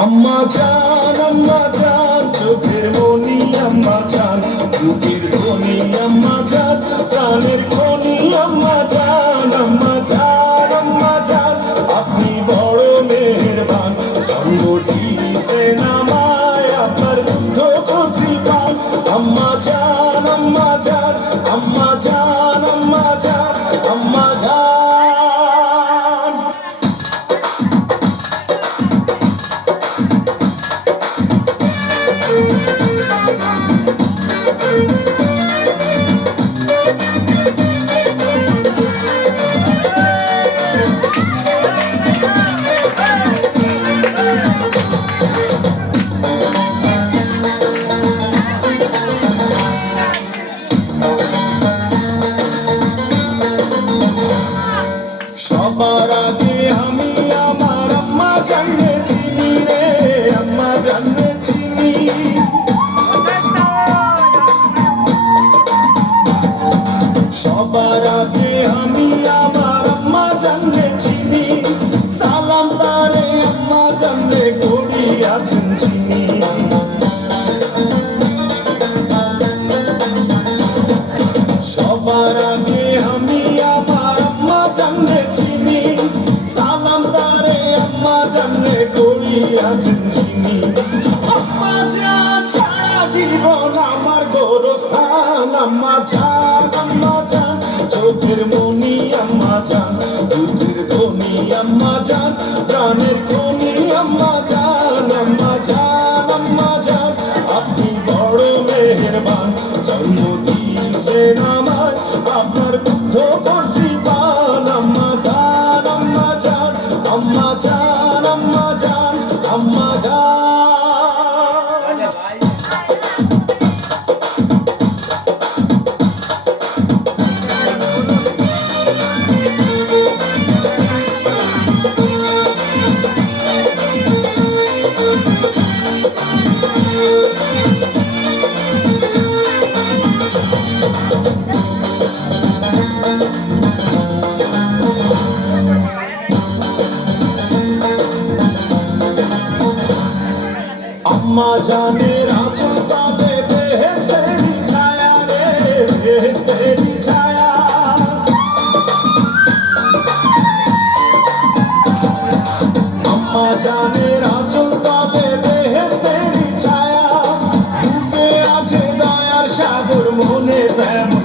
আম্মা জান চোখের মনি আম্মা জান বুকের ধনি আম্মা জান প্রাণের খনি আম্মা জান আপনি বড় মেহেরবান জন্ম দিয়েছেন আমায় আপনার দুধ খুশি পান আম্মা জান আম্মা জান আম্মা জান আম্মা জান আম্মা জান সবার আগে আমি আমার আম্মা জানলে চিনি রে আম্মা জানলে চিনি সবার আগে আমি আমার আম্মা জানলে চিনি সালাম তারে আম্মা জানলে করি আছেন চিনি সবার আগে আমি আমার আম্মা জানলে চিনি সালাম তারে আম্মা জানলে করি আছেন চিনি আম্মা জান ছাড়া জীবন আমার গোরস্থান আম্মা জান চোখের মনি আম্মা জান দুধের ধনি আম্মা জান প্রাণের খনি আম্মা জান আপনি বড় মেহেরবান জন্ম দিয়েছেন আমায় আপনার দুধ খুশি পান আম্মা জান আম্মা জান আম্মা জান আম্মা জান আম্মা জান আম্মা জানের আঁচল তলে বেহেশতেরি ছায়া রে বেহেশতেরি ছায়া আম্মা জানের আঁচল তলে বেহেশতেরি ছায়া বুকে আছে দয়ার সাগর মনে প্রেম